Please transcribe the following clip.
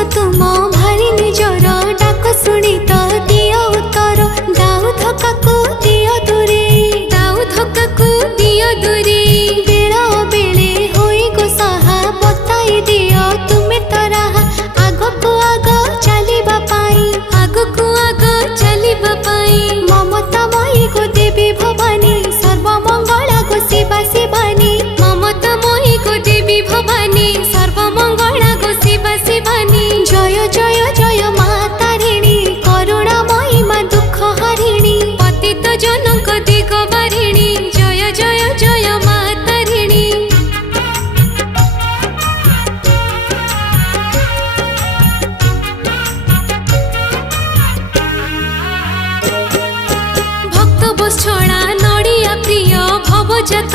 तो तुम भारी निजर डाक शुणी तो दियो उत्तर दाऊ धक्का को दियो दूरे दाऊ धक्का को दियो दूरे बेल बेले होई गो सहा बताई दियो तुम्हें तो राहा आग को आग चलिबा पाई आग को आग चलिबा पाई ममता मई गो देवी भवानी सर्वमंगला गो शिवा शिवानी ममता मई गो देवी भवानी सर्वमंगला गो शिवा शिवानी जय जय जय माँ तारिणी करुणामयी माँ दुख हरिणी पतित जनक दिग बारिणी जय जय जय माँ तारिणी भक्त बत्सला नड़िया प्रिय भवजात